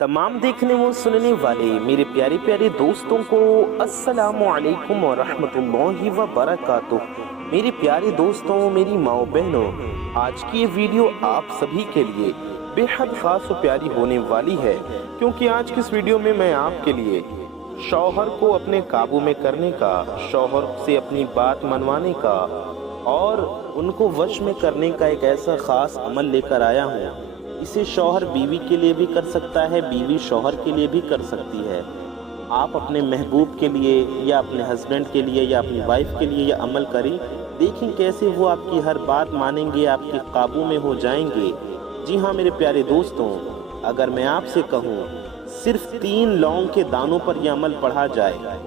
तमाम देखने व सुनने वाले मेरे प्यारे प्यारे दोस्तों को अस्सलामु अलैकुम व रहमतुल्लाहि व बरकातुह। मेरे प्यारे दोस्तों, मेरी माओ बहनों, आज की ये वीडियो आप सभी के लिए बेहद खास और प्यारी होने वाली है, क्योंकि आज की इस वीडियो में मैं आपके लिए शौहर को अपने काबू में करने का, शौहर से अपनी बात मनवाने का और उनको वश में करने का एक ऐसा खास अमल लेकर आया हूँ। इसे शौहर बीवी के लिए भी कर सकता है, बीवी शौहर के लिए भी कर सकती है। आप अपने महबूब के लिए या अपने हस्बैंड के लिए या अपनी वाइफ के लिए यह अमल करें, देखें कैसे वो आपकी हर बात मानेंगे, आपके काबू में हो जाएंगे। जी हाँ मेरे प्यारे दोस्तों, अगर मैं आपसे कहूँ सिर्फ 3 लौंग के दानों पर यह अमल पढ़ा जाए,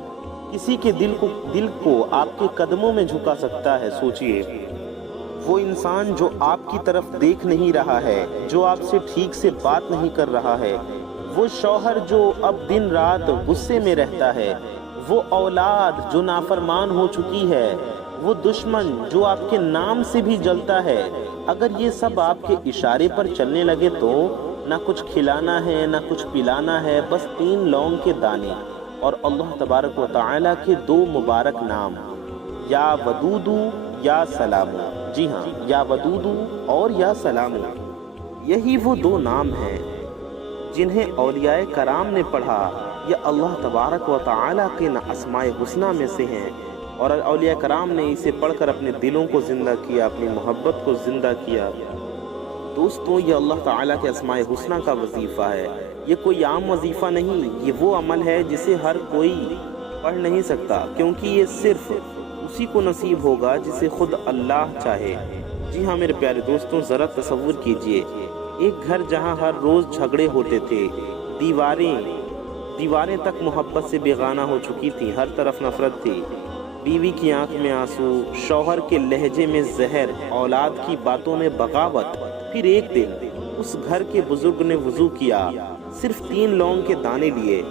किसी के दिल को आपके कदमों में झुका सकता है। सोचिए, वो इंसान जो आपकी तरफ देख नहीं रहा है, जो आपसे ठीक से बात नहीं कर रहा है, वो शौहर जो अब दिन रात गुस्से में रहता है, वो औलाद जो नाफरमान हो चुकी है, वो दुश्मन जो आपके नाम से भी जलता है, अगर ये सब आपके इशारे पर चलने लगे तो ना कुछ खिलाना है ना कुछ पिलाना है, बस 3 लौंग के दाने और अल्लाह तबारक व तआला के 2 मुबारक नाम, या वदूदू या सलामू। जी हाँ, या वदूदू और या सलामू, यही वो 2 नाम हैं जिन्हें औलियाए कराम ने पढ़ा। ये अल्लाह तबारक व तआला के अस्माए हुस्ना में से हैं और औलिया कराम ने इसे पढ़कर अपने दिलों को ज़िंदा किया, अपनी मोहब्बत को ज़िंदा किया। दोस्तों, ये अल्लाह ताला के अस्माए हुस्ना का वजीफ़ा है। ये कोई आम वजीफ़ा नहीं, ये वो अमल है जिसे हर कोई पढ़ नहीं सकता, क्योंकि ये सिर्फ उसी को नसीब होगा जिसे खुद अल्लाह चाहे। जी हाँ मेरे प्यारे दोस्तों, ज़रा तसव्वुर कीजिए, एक घर जहाँ हर रोज़ झगड़े होते थे, दीवारें तक मोहब्बत से बेगाना हो चुकी थी, हर तरफ नफरत थी, बीवी की आंख में आंसू, शौहर के लहजे में जहर, औलाद की बातों में बगावत। फिर एक दिन उस घर के बुजुर्ग ने वुज़ू किया, सिर्फ 3 लौंग के दाने लिए,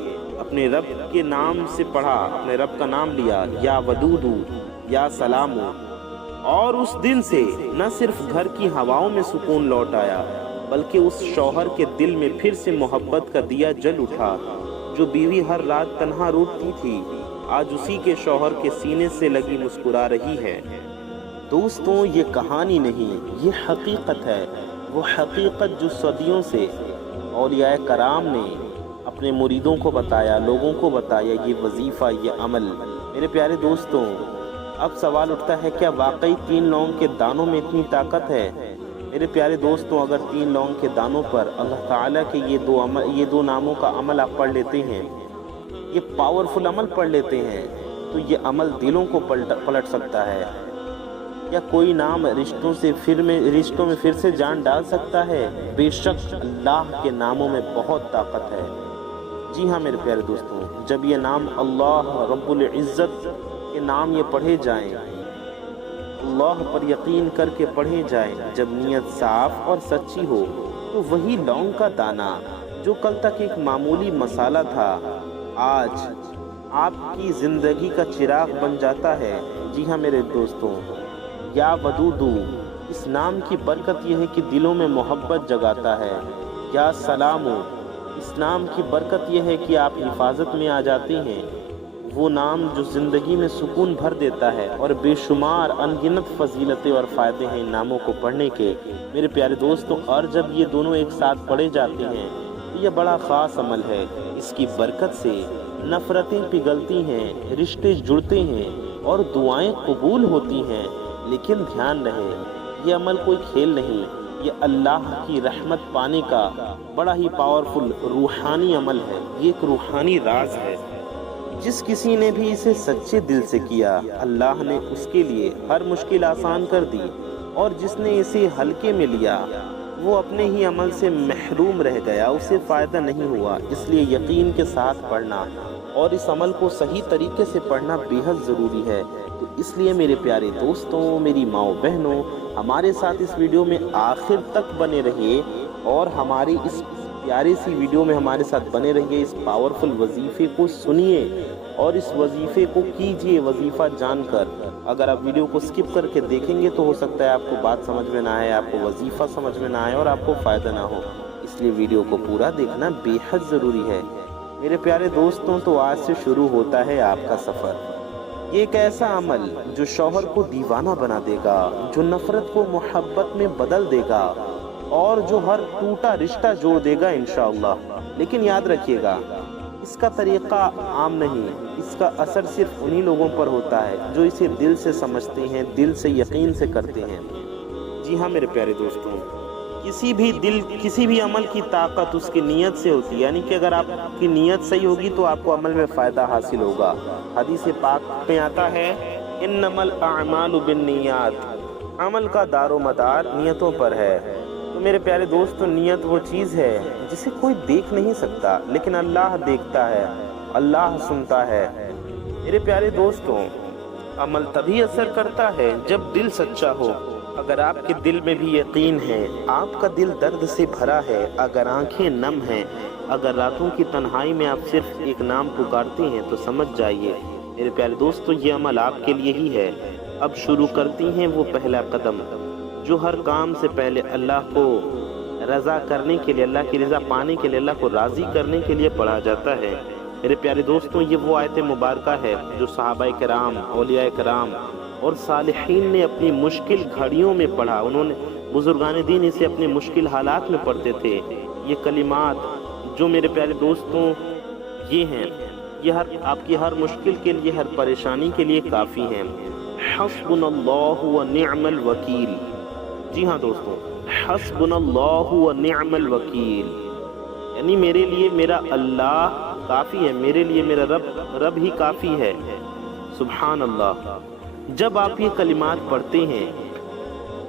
अपने रब के नाम से पढ़ा, अपने रब का नाम लिया, या वदूदू या सलामू, और उस दिन से न सिर्फ घर की हवाओं में सुकून लौट आया, बल्कि उस शौहर के दिल में फिर से मोहब्बत का दिया जल उठा। जो बीवी हर रात तन्हा रोती थी, आज उसी के शौहर के सीने से लगी मुस्कुरा रही है। दोस्तों, ये कहानी नहीं, ये हकीकत है, वो हकीकत जो सदियों से औलियाए कराम ने अपने मुरीदों को बताया, लोगों को बताया, ये वजीफ़ा, ये अमल। मेरे प्यारे दोस्तों, अब सवाल उठता है, क्या वाकई 3 लौंग के दानों में इतनी ताकत है? मेरे प्यारे दोस्तों, अगर 3 लौंग के दानों पर अल्लाह ताला के ये 2 नामों का अमल आप पढ़ लेते हैं, ये पावरफुल अमल पढ़ लेते हैं, तो ये अमल दिलों को पलट सकता है। या कोई नाम रिश्तों में फिर से जान डाल सकता है? बेशक अल्लाह के नामों में बहुत ताकत है। जी हाँ मेरे प्यारे दोस्तों, जब ये नाम अल्लाह रब्बुल इज़्ज़त के नाम ये पढ़े जाएं, अल्लाह पर यकीन करके पढ़े जाएं, जब नीयत साफ और सच्ची हो, तो वही लौंग का दाना जो कल तक एक मामूली मसाला था, आज आपकी ज़िंदगी का चिराग बन जाता है। जी हाँ मेरे दोस्तों, या वदूदू, इस नाम की बरकत यह है कि दिलों में मोहब्बत जगाता है। या सलामू, इस नाम की बरकत यह है कि आप हिफाजत में आ जाते हैं। वो नाम जो ज़िंदगी में सुकून भर देता है, और बेशुमार अनगिनत फजीलतें और फ़ायदे हैं इन नामों को पढ़ने के मेरे प्यारे दोस्तों। और जब ये दोनों एक साथ पढ़े जाते हैं तो यह बड़ा ख़ास अमल है। इसकी बरकत से नफ़रतें पिघलती हैं, रिश्ते जुड़ते हैं और दुआएं कबूल होती हैं। लेकिन ध्यान रहे, ये अमल कोई खेल नहीं, ये अल्लाह की रहमत पाने का बड़ा ही पावरफुल रूहानी अमल है। ये एक रूहानी राज है। जिस किसी ने भी इसे सच्चे दिल से किया, अल्लाह ने उसके लिए हर मुश्किल आसान कर दी, और जिसने इसे हल्के में लिया, वो अपने ही अमल से महरूम रह गया, उसे फ़ायदा नहीं हुआ। इसलिए यकीन के साथ पढ़ना और इस अमल को सही तरीके से पढ़ना बेहद ज़रूरी है। तो इसलिए मेरे प्यारे दोस्तों, मेरी माओ बहनों, हमारे साथ इस वीडियो में आखिर तक बने रहिए और हमारी इस प्यारी सी वीडियो में हमारे साथ बने रहिए। इस पावरफुल वजीफ़े को सुनिए और इस वजीफ़े को कीजिए वजीफ़ा जानकर। अगर आप वीडियो को स्किप करके देखेंगे तो हो सकता है आपको बात समझ में ना आए, आपको वजीफ़ा समझ में ना आए और आपको फ़ायदा ना हो। इसलिए वीडियो को पूरा देखना बेहद ज़रूरी है। मेरे प्यारे दोस्तों, तो आज से शुरू होता है आपका सफ़र। ये एक ऐसा अमल जो शौहर को दीवाना बना देगा, जो नफ़रत को मोहब्बत में बदल देगा और जो हर टूटा रिश्ता जोड़ देगा इंशाअल्लाह। लेकिन याद रखिएगा, इसका तरीक़ा आम नहीं, इसका असर सिर्फ उन्हीं लोगों पर होता है जो इसे दिल से समझते हैं, दिल से यकीन से करते हैं। जी हाँ मेरे प्यारे दोस्तों, किसी भी अमल की ताकत उसकी नीयत से होती है। यानी कि अगर आपकी नीयत सही होगी तो आपको अमल में फ़ायदा हासिल होगा। हदीस पाक में आता है, इन्नमल अअमालु बिन्नियात, अमल का दारो मदार नियतों पर है। तो मेरे प्यारे दोस्तों, नियत वो चीज़ है जिसे कोई देख नहीं सकता, लेकिन अल्लाह देखता है, अल्लाह सुनता है। मेरे प्यारे दोस्तों, अमल तभी असर करता है जब दिल सच्चा हो। अगर आपके दिल में भी यकीन है, आपका दिल दर्द से भरा है, अगर आंखें नम हैं, अगर रातों की तन्हाई में आप सिर्फ एक नाम पुकारते हैं, तो समझ जाइए मेरे प्यारे दोस्तों, ये अमल आपके लिए ही है। अब शुरू करती हैं वो पहला कदम जो हर काम से पहले अल्लाह को रज़ा करने के लिए, अल्लाह की रज़ा पाने के लिए, अल्लाह को राज़ी करने के लिए पढ़ा जाता है। मेरे प्यारे दोस्तों, ये वो आयत मुबारका है जो सहाबाए किराम, औलियाए किराम और सालिहीन ने अपनी मुश्किल घड़ियों में पढ़ा। उन्होंने, बुजुर्गान दीन, इसे अपने मुश्किल हालात में पढ़ते थे। ये कलिमात जो मेरे प्यारे दोस्तों ये हैं, ये आपकी हर मुश्किल के लिए, हर परेशानी के लिए काफ़ी हैं। हस्बुनल्लाहु व निअमल वकील। जी हाँ दोस्तों, हस्बुनल्लाहु व निअमल वकील, यानी मेरे लिए मेरा अल्लाह काफ़ी है, मेरे लिए मेरा रब ही काफ़ी है। सुभान अल्लाह। जब आप ये कलिमात पढ़ते हैं,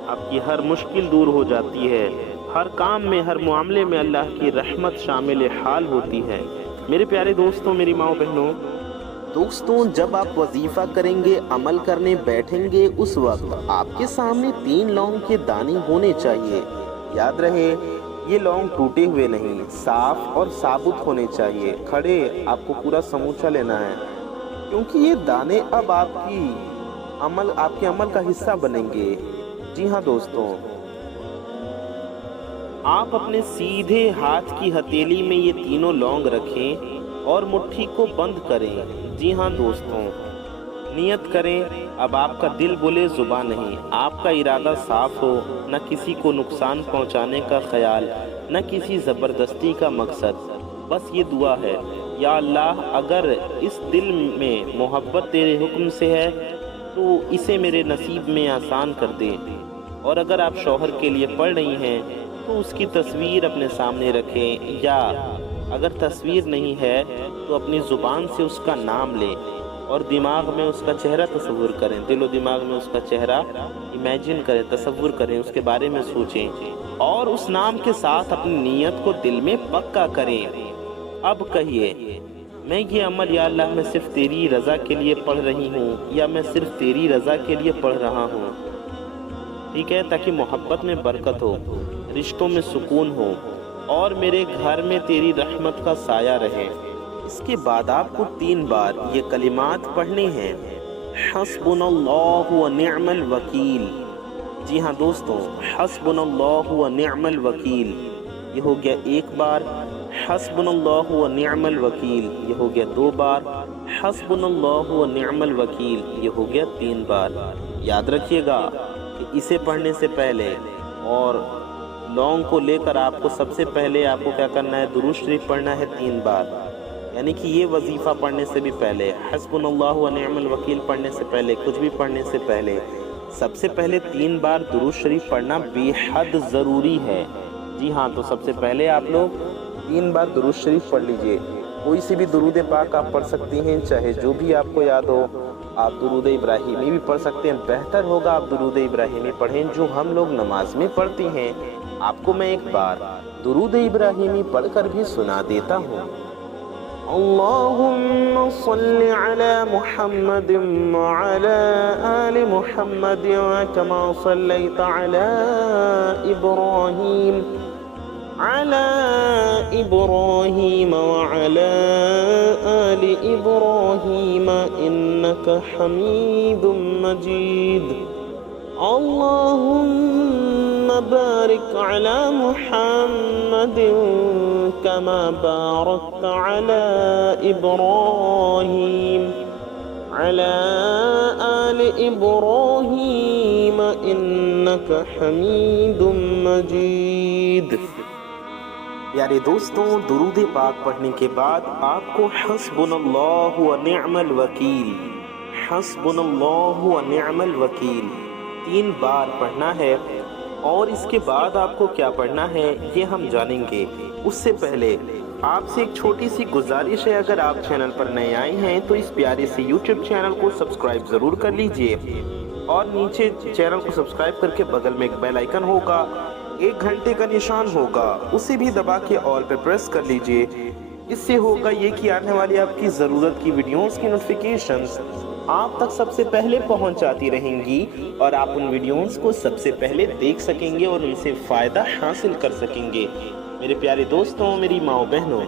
आपकी हर मुश्किल दूर हो जाती है, हर काम में, हर मामले में अल्लाह की रहमत शामिल हाल होती है। मेरे प्यारे दोस्तों, मेरी माँ बहनों, जब आप वजीफ़ा करेंगे, अमल करने बैठेंगे, उस वक्त आपके सामने 3 लौंग के दाने होने चाहिए। याद रहे, ये लौंग टूटे हुए नहीं, साफ और साबुत होने चाहिए। खड़े आपको पूरा समूचा लेना है, क्योंकि ये दाने अब आपके अमल का हिस्सा बनेंगे। जी हाँ दोस्तों, आप अपने सीधे हाथ की हथेली में ये तीनों लौंग रखें और मुट्ठी को बंद करें। जी हाँ दोस्तों, नियत करें। अब आपका दिल बोले, जुबान नहीं। आपका इरादा साफ हो, न किसी को नुकसान पहुंचाने का ख्याल, न किसी ज़बरदस्ती का मकसद। बस ये दुआ है, या अल्लाह, अगर इस दिल में मोहब्बत तेरे हुक्म से है तो इसे मेरे नसीब में आसान कर दे। और अगर आप शौहर के लिए पढ़ रही हैं तो उसकी तस्वीर अपने सामने रखें, या अगर तस्वीर नहीं है तो अपनी ज़ुबान से उसका नाम लें और दिमाग में उसका चेहरा तस्वुर करें। दिलो दिमाग में उसका चेहरा इमेजिन करें, तस्वुर करें, उसके बारे में सोचें और उस नाम के साथ अपनी नीयत को दिल में पक्का करें। अब कहिए, मैं ये अमल या अल्लाह मैं सिर्फ तेरी रज़ा के लिए पढ़ रही हूँ, या मैं सिर्फ तेरी रज़ा के लिए पढ़ रहा हूँ। ठीक है, ताकि मोहब्बत में बरकत हो, रिश्तों में सुकून हो और मेरे घर में तेरी रहमत का साया रहे। इसके बाद आपको 3 बार ये कलिमात पढ़ने हैं, हस्बुनल्लाहु व निअमल वकील। जी हाँ दोस्तों, हस्बुनल्लाहु व निअमल वकील, ये हो गया 1 बार। हस्बुनल्लाहु व निअमल वकील, ये हो गया 2 बार। हस्बुनल्लाहु व निअमल वकील, ये हो गया 3 बार। याद रखिएगा कि इसे पढ़ने से पहले और लौंग को लेकर आपको सबसे पहले आपको क्या करना है, दुरूद शरीफ पढ़ना है 3 बार। यानी कि ये वजीफ़ा पढ़ने से भी पहले, हस्बुनल्लाहु व निअमल वकील पढ़ने से पहले, कुछ भी पढ़ने से पहले सबसे पहले 3 बार दुरूद शरीफ पढ़ना बेहद ज़रूरी है। जी हाँ, तो सबसे पहले आप लोग 3 बार दुरूद शरीफ पढ़ लीजिए। कोई सी भी दुरूद पाक आप पढ़ सकती हैं, चाहे जो भी आपको याद हो। आप दुरूद इब्राहिमी भी पढ़ सकते हैं, बेहतर होगा आप दुरूद इब्राहिमी पढ़ें जो हम लोग नमाज में पढ़ते हैं। आपको मैं एक बार दुरूद इब्राहिमी पढ़कर भी सुना देता हूँ। अल्लाहुम्मा सल्लि अला मुहम्मद व अला आलि मुहम्मद कमा सल्लैता अला इब्राहीम व अला आलि इब्राहीम इन्नका हमीदुम मजीद। अल्लाहुम्मा بارك على محمد كما باركت على إبراهيم على آل إبراهيم إنك حميد مجيد۔ پیارے دوستوں، درود پاک پڑھنے کے بعد آپ کو حسبنا و نعم الوکیل، حسبنا و نعم الوکیل 3 بار پڑھنا ہے، اور اس کے بعد آپ کو کیا پڑھنا ہے یہ ہم جانیں گے۔ اس سے پہلے آپ سے ایک چھوٹی سی گزارش ہے، اگر آپ چینل پر نئے آئے ہیں تو اس پیارے سے یوٹیوب چینل کو سبسکرائب ضرور کر لیجئے، اور نیچے چینل کو سبسکرائب کر کے بغل میں ایک بیل آئیکن ہوگا، 1 گھنٹے کا نشان ہوگا، اسے بھی دبا کے آل پہ پریس کر لیجئے۔ اس سے ہوگا یہ کہ آنے والی آپ کی ضرورت کی ویڈیوز کی نوٹیفیکیشنز آپ تک سب سے پہلے پہنچ جاتی رہیں گی، اور آپ ان ویڈیوز کو سب سے پہلے دیکھ سکیں گے اور ان سے فائدہ حاصل کر سکیں گے۔ میرے پیارے دوستوں، میری ماں و بہنوں،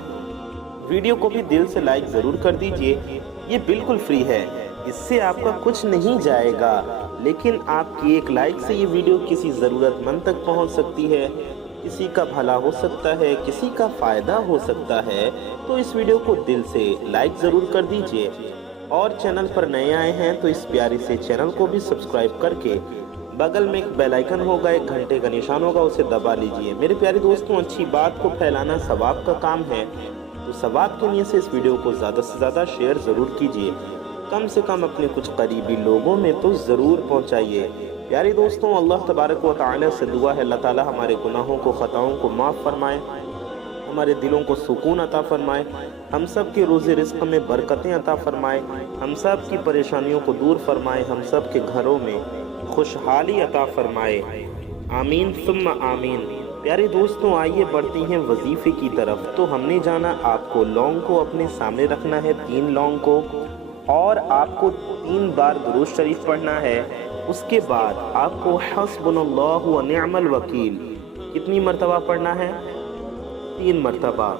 ویڈیو کو بھی دل سے لائک ضرور کر دیجئے، یہ بالکل فری ہے، اس سے آپ کا کچھ نہیں جائے گا، لیکن آپ کی ایک لائک سے یہ ویڈیو کسی ضرورت مند تک پہنچ سکتی ہے، کسی کا بھلا ہو سکتا ہے، کسی کا فائدہ ہو سکتا ہے، تو اس ویڈیو کو دل سے لائک ضرور کر دیجئے، اور چینل پر نئے آئے ہیں تو اس پیارے سے چینل کو بھی سبسکرائب کر کے بغل میں ایک بیل آئیکن ہوگا، 1 گھنٹے کا نشان ہوگا، اسے دبا لیجئے۔ میرے پیارے دوستوں، اچھی بات کو پھیلانا ثواب کا کام ہے، تو ثواب کے نیت سے اس ویڈیو کو زیادہ سے زیادہ شیئر ضرور کیجئے، کم سے کم اپنے کچھ قریبی لوگوں میں تو ضرور پہنچائیے۔ پیارے دوستوں، اللہ تبارک و تعالی سے دعا ہے اللہ تعالی ہمارے گناہوں کو، خطاؤں کو معاف فرمائے، ہمارے دلوں کو سکون عطا فرمائے، ہم سب کے روزی رزق میں برکتیں عطا فرمائے، ہم سب کی پریشانیوں کو دور فرمائے، ہم سب کے گھروں میں خوشحالی عطا فرمائے، آمین ثم آمین۔ پیارے دوستوں، آئیے بڑھتے ہیں وظیفے کی طرف۔ تو ہم نے جانا آپ کو لونگ کو اپنے سامنے رکھنا ہے، 3 لونگ کو، اور آپ کو 3 بار درود شریف پڑھنا ہے۔ اس کے بعد آپ کو حسبنا اللہ و نعم الوکیل کتنی مرتبہ پڑھنا ہے؟ 3 مرتبہ۔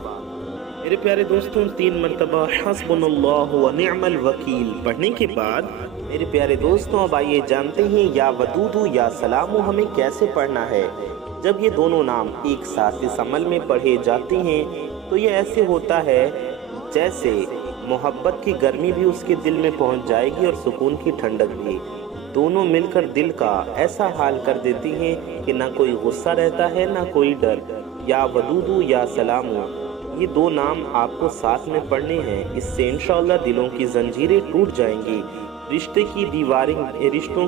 میرے پیارے دوستوں، 3 مرتبہ حسبنا اللہ و نعم الوکیل پڑھنے کے بعد میرے پیارے دوستوں، اب آئیے جانتے ہیں یا ودودو یا سلامو ہمیں کیسے پڑھنا ہے۔ جب یہ دونوں نام ایک ساتھ اس عمل میں پڑھے جاتے ہیں تو یہ ایسے ہوتا ہے جیسے محبت کی گرمی بھی اس کے دل میں پہنچ جائے گی اور سکون کی ٹھنڈک بھی، دونوں مل کر دل کا ایسا حال کر دیتی ہیں کہ نہ کوئی غصہ رہتا ہے نہ کوئی ڈر۔ یا ودودو یا سلامو، یہ 2 نام آپ کو ساتھ میں پڑھنے ہیں، اس سے انشاءاللہ دلوں کی زنجیریں ٹوٹ جائیں گی، رشتوں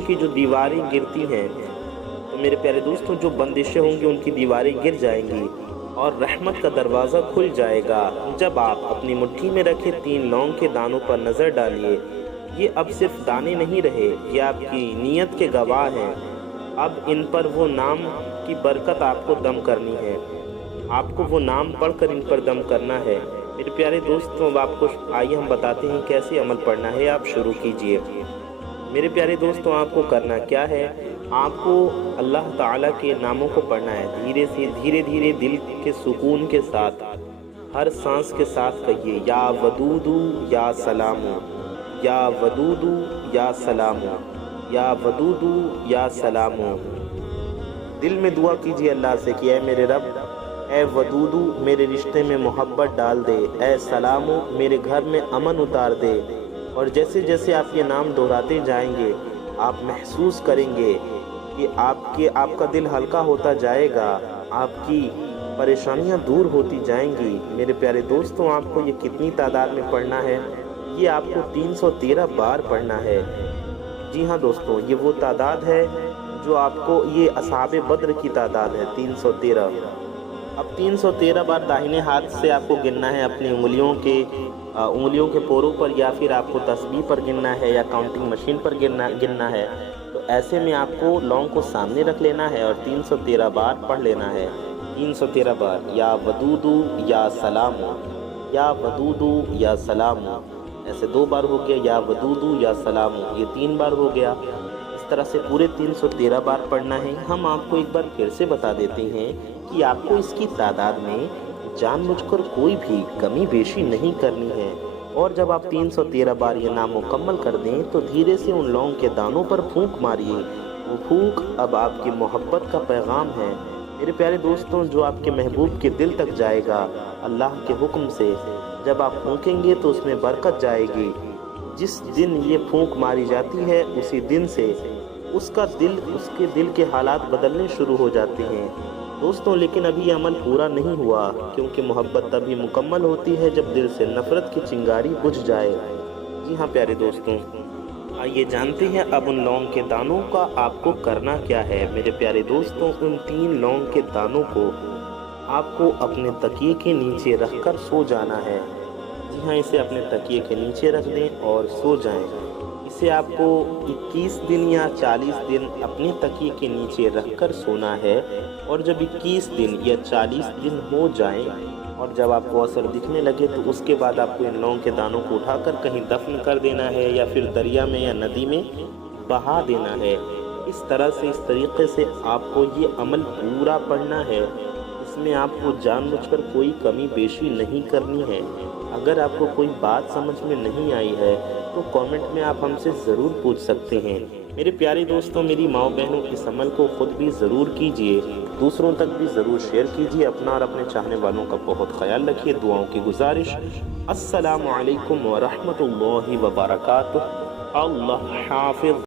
کی جو دیواریں گرتی ہیں، تو میرے پیارے دوستوں جو بندشیں ہوں گی ان کی دیواریں گر جائیں گی اور رحمت کا دروازہ کھل جائے گا۔ جب آپ اپنی مٹھی میں رکھے 3 لونگ کے دانوں پر نظر ڈالیے، یہ اب صرف دانے نہیں رہے، یہ آپ کی نیت کے گواہ ہیں۔ اب ان پر وہ نام کی برکت آپ کو دم کرنی ہے، آپ کو وہ نام پڑھ کر ان پر دم کرنا ہے۔ میرے پیارے دوستوں، اب آپ کو آئیے ہم بتاتے ہیں کیسے عمل پڑھنا ہے، آپ شروع کیجئے۔ میرے پیارے دوستوں، آپ کو کرنا کیا ہے، آپ کو اللہ تعالیٰ کے ناموں کو پڑھنا ہے، دھیرے دھیرے دل کے سکون کے ساتھ، ہر سانس کے ساتھ کہیے یا ودودو یا سلامو، یا ودودو یا سلامو، یا ودودو یا سلامو۔ دل میں دعا کیجئے اللہ سے کہ اے میرے رب، اے ودودو میرے رشتے میں محبت ڈال دے، اے سلامو میرے گھر میں امن اتار دے۔ اور جیسے جیسے آپ یہ نام دہراتے جائیں گے، آپ محسوس کریں گے کہ آپ کا دل ہلکا ہوتا جائے گا، آپ کی پریشانیاں دور ہوتی جائیں گی۔ میرے پیارے دوستوں، آپ کو یہ کتنی تعداد میں پڑھنا ہے؟ یہ آپ کو 313 بار پڑھنا ہے۔ جی ہاں دوستوں، یہ وہ تعداد ہے جو آپ کو، یہ اصحاب بدر کی تعداد ہے 313۔ اب 313 بار داہنے ہاتھ سے آپ کو گننا ہے، اپنی انگلیوں کے پوروں پر، یا پھر آپ کو تسبیح پر گننا ہے یا کاؤنٹنگ مشین پر گننا ہے۔ تو ایسے میں آپ کو لونگ کو سامنے رکھ لینا ہے اور 313 بار پڑھ لینا ہے، 313 بار یا ودودو یا سلامو، یا ودودو یا سلامو۔ ایسے 2 بار ہو گیا، یا ودودو یا سلامو، یہ 3 بار ہو گیا۔ اس طرح سے پورے 313 بار پڑھنا ہے۔ ہم آپ کو ایک بار پھر سے بتا دیتے ہیں کہ آپ کو اس کی تعداد میں جان بوجھ کر کوئی بھی کمی بیشی نہیں کرنی ہے، اور جب آپ 313 بار یہ نام مکمل کر دیں تو دھیرے سے ان لونگ کے دانوں پر پھونک ماریے، وہ پھونک اب آپ کی محبت کا پیغام ہے میرے پیارے دوستوں، جو آپ کے محبوب کے دل تک جائے گا اللہ کے حکم سے۔ جب آپ پھونکیں گے تو اس میں برکت جائے گی۔ جس دن یہ پھونک ماری جاتی ہے اسی دن سے اس کے دل کے حالات بدلنے شروع ہو جاتے ہیں دوستوں۔ لیکن ابھی یہ عمل پورا نہیں ہوا، کیونکہ محبت تبھی مکمل ہوتی ہے جب دل سے نفرت کی چنگاری بجھ جائے۔ جی ہاں پیارے دوستوں، آئیے جانتے ہیں اب ان لونگ کے دانوں کا آپ کو کرنا کیا ہے۔ میرے پیارے دوستوں، ان 3 لونگ کے دانوں کو آپ کو اپنے تکیے کے نیچے رکھ کر سو جانا ہے۔ جی ہاں، اسے اپنے تکیے کے نیچے رکھ دیں اور سو جائیں۔ اسے آپ کو 21 دن یا 40 دن اپنے تکیے کے نیچے رکھ کر سونا ہے، اور جب 21 دن یا 40 دن ہو جائیں اور جب آپ کو اثر دکھنے لگے تو اس کے بعد آپ کو ان لونگ کے دانوں کو اٹھا کر کہیں دفن کر دینا ہے، یا پھر دریا میں یا ندی میں بہا دینا ہے۔ اس طریقے سے آپ کو یہ عمل پورا پڑھنا ہے۔ اس میں آپ کو جان بوجھ کر کوئی کمی بیشی نہیں کرنی ہے۔ اگر آپ کو کوئی بات سمجھ میں نہیں آئی ہے تو کامنٹ میں آپ ہم سے ضرور پوچھ سکتے ہیں۔ میرے پیارے دوستوں، میری ماؤں بہنوں، اس عمل کو خود بھی ضرور کیجئے، دوسروں تک بھی ضرور شیئر کیجئے۔ اپنا اور اپنے چاہنے والوں کا بہت خیال رکھیے۔ دعاؤں کی گزارش۔ السلام علیکم ورحمۃ اللہ وبرکاتہ۔ اللہ حافظ۔